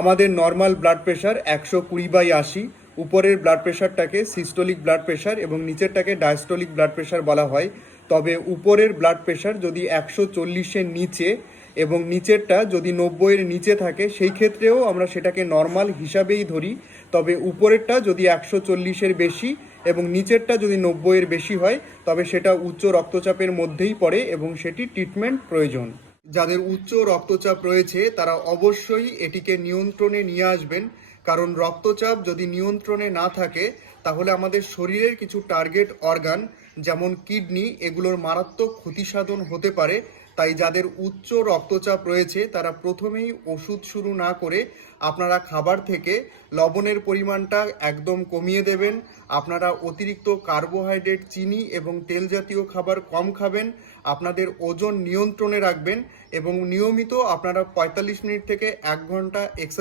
আমাদের normal blood pressure 120/80। উপরের blood প্রেশারটাকে systolic blood pressure এবং নিচেরটাকে ডায়াস্টোলিক ব্লাড প্রেশার বলা হয়। তবে উপরের ব্লাড প্রেশার যদি 140-এর নিচে এবং নিচেরটা যদি 90-এর নিচে থাকে, সেই ক্ষেত্রেও আমরা সেটাকে নর্মাল হিসাবেই ধরি। তবে উপরেরটা যদি 140-এর বেশি এবং নিচেরটা যদি 90-এর বেশি হয়, তবে সেটা উচ্চ রক্তচাপের মধ্যেই পড়ে এবং সেটি ট্রিটমেন্ট প্রয়োজন। যাদের উচ্চ রক্তচাপ রয়েছে তারা অবশ্যই এটিকে নিয়ন্ত্রণে নিয়ে আসবেন, কারণ রক্তচাপ যদি নিয়ন্ত্রণে না থাকে তাহলে আমাদের শরীরের কিছু টার্গেট অর্গান যেমন কিডনি এগুলোর মারাত্মক ক্ষতিসাধন হতে পারে। তাই যাদের উচ্চ রক্তচাপ রয়েছে তারা প্রথমেই ওষুধ শুরু না করে আপনারা খাবার থেকে লবণের পরিমাণটা একদম কমিয়ে দেবেন। আপনারা অতিরিক্ত কার্বোহাইড্রেট, চিনি এবং তেল জাতীয় খাবার কম খাবেন। আপনাদের ওজন নিয়ন্ত্রণে রাখবেন এবং নিয়মিত আপনারা 45 মিনিট থেকে 1 ঘন্টা এক্সারসাইজ